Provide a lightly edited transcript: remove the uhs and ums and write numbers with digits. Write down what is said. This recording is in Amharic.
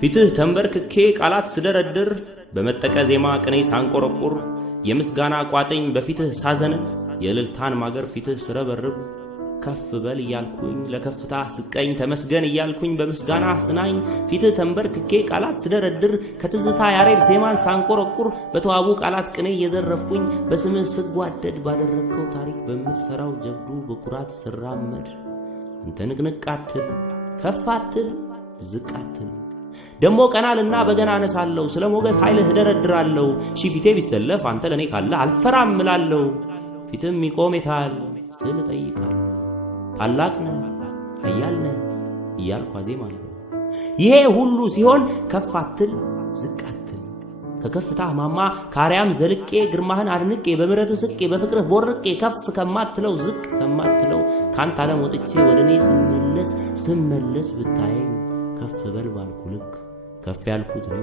ፊትህ ተንበርክኬ ቃላት ስደረድር በመጠቀ ዜማ ቅኔ ሳንቆረቁር የምስጋና ቋጥኝ በፊትህ ሳዘን የእልልታን ማገር ፊትህ ስረበርብ ከፍ በል እያልኩኝ ለከፍታ ስቀኝ ተመስገን እያልኩኝ በምስጋና ስናኝ ፊትህ ተንበርክኬ ቃላት ስደረድር ከትዝታ ያሬድ ዜማን ሳንቆረቁር በተዋቡ ቃላት ቅኔ እየዘረፍኩኝ በስምህ ስጓደድ ባደረግከው ታሪክ በምትሰራው ጀብዱ በኩራት ስራመድ አንተ ንቅንቅ አትል ከፍ አትል ዝቅ አትል ደሞ ቀናልና በገና አነሳለሁ ስለ ሞገስ ኃይልህ ደረድራለሁ ሺ ፊቴ ቢሰለፍ አንተ ለኔ ካለ አልፈራም እላለሁ ፊትም ይቆሜታል ስል ጠይቃለሁ ታላቅ ነህ ኃያል ነህ እያልኩ አዜማለሁ ይሄ ሁሉ ሲሆን ከፍ አትል ዝቅ አትል ከከፍታ ማማ ካርያም ዘልቄ ግርማህን አድንቄ በምሕረት ስቄ በፍቅርህ ቦርቄ ከፍ ከማትለው ዝቅ ከማትለው ካንተ ዓለም ወጥቼ ወደኔ ስመለስ ብታየኝ ከፍ በል ባልኩ ልክ ከፍ ያልኩት ነው